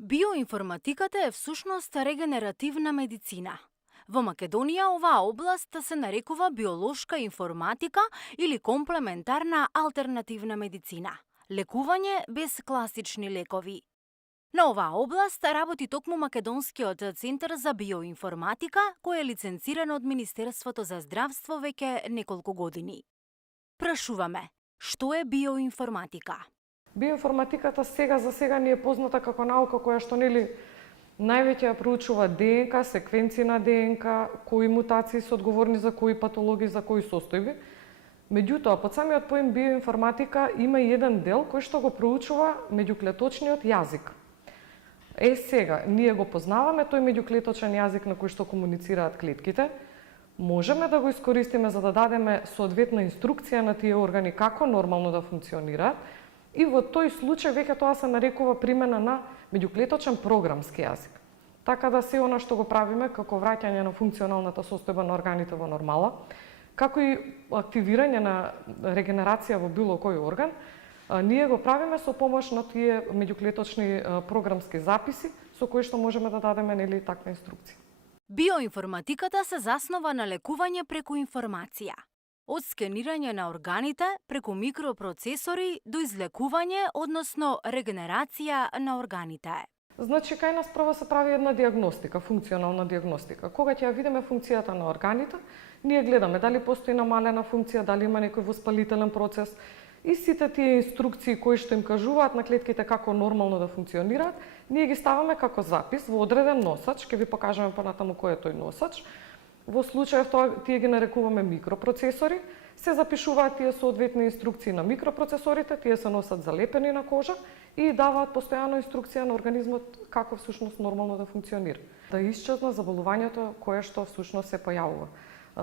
Биоинформатиката е всушност регенеративна медицина. Во Македонија оваа област се нарекува биолошка информатика или комплементарна алтернативна медицина. Лекување без класични лекови. На оваа област работи токму Македонскиот центар за биоинформатика, кој е лиценциран од Министерството за здравство веќе неколку години. Прашуваме, што е биоинформатика? Биоинформатиката за сега ни е позната како наука која што највеќе ја проучува ДНК, секвенции на ДНК, кои мутации се одговорни за кои патологии, за кои состојби. Меѓутоа, под самиот поим биоинформатика има и еден дел кој што го проучува меѓуклеточниот јазик. Сега, ние го познаваме тој меѓуклеточен јазик на кој што комуницираат клетките. Можеме да го искористиме за да дадеме соодветна инструкција на тие органи како нормално да функционираат. И во тој случај веќе тоа се нарекува примена на меѓуклеточен програмски јазик. Така да се она што го правиме како враќање на функционалната состојба на органите во нормала, како и активирање на регенерација во било кој орган, ние го правиме со помош на тие меѓуклеточни програмски записи со кои што можеме да дадеме таква инструкција. Биоинформатиката се заснова на лекување преку информација. Од скенирање на органите преку микропроцесори до излекување, односно регенерација на органите. Значи, кај нас прво се прави една диагностика, функционална диагностика. Кога ќе ја видиме функцијата на органите, ние гледаме дали постои намалена функција, дали има некој воспалителен процес и сите тие инструкции кои што им кажуваат на клетките како нормално да функционираат, ние ги ставаме како запис во одреден носач, ќе ви покажеме понатаму кој е тој носач. Во случајов тие ги нарекуваме микропроцесори, се запишуваат тие соодветни инструкции на микропроцесорите, тие се носат залепени на кожа и даваат постојано инструкција на организмот како всушност нормално да функционира. Да исчезне заболувањето кое што всушност се појавува.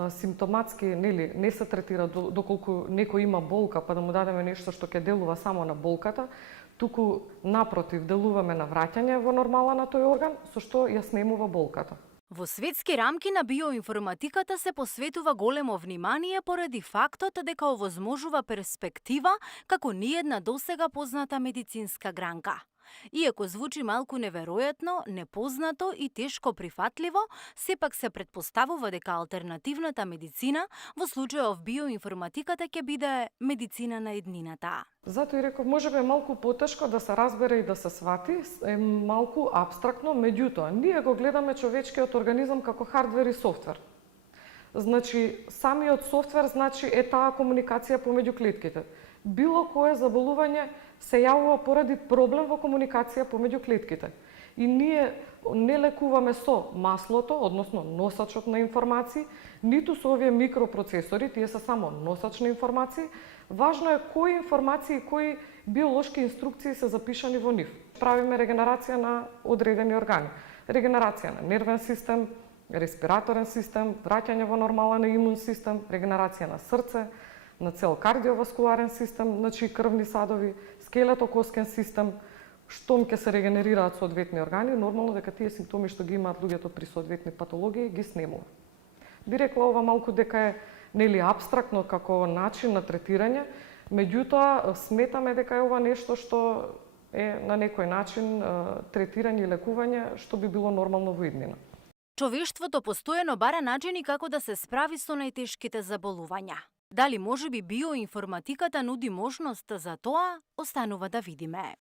Симптоматски не се третира доколку некој има болка па да му дадеме нешто што ќе делува само на болката, туку напротив делуваме на враќање во нормала на тој орган со што ја снемува болката. Во светски рамки на биоинформатиката се посветува големо внимание поради фактот дека овозможува перспектива како ниедна досега позната медицинска гранка. Иако звучи малку неверојатно, непознато и тешко прифатливо, сепак се претпоставува дека алтернативната медицина, во случајов биоинформатиката, ќе биде медицина на еднината. Затоа и реков, можеби малку потешко да се разбере и да се свати, е малку апстрактно, меѓутоа, ние го гледаме човечкиот организам како хардвер и софтвер. Значи, самиот софтвер е таа комуникација помеѓу клетките. Било кое заболување се јавува поради проблем во комуникација помеѓу клетките. И ние не лекуваме со маслото, односно носачот на информации, ниту со овие микропроцесори, тие се само носач на информации. Важно е кои информации, кои биолошки инструкции се запишани во нив. Правиме регенерација на одредени органи. Регенерација на нервен систем, респираторен систем, враќање во нормала на имун систем, регенерација на срце, на цел кардиоваскуларен систем, значи крвни садови, скелето-коскен систем, штом ќе се регенерираат соодветни органи, нормално дека тие симптоми што ги имаат луѓето при соодветни патологии ги снемува. Би рекла ова малку дека е апстрактно како начин на третирање, меѓутоа сметаме дека е ова нешто што е на некој начин третирање и лекување што би било нормално во иднина. Човештвото постојано бара начини како да се справи со најтешките заболувања. Дали можеби биоинформатиката нуди можност за тоа, останува да видиме.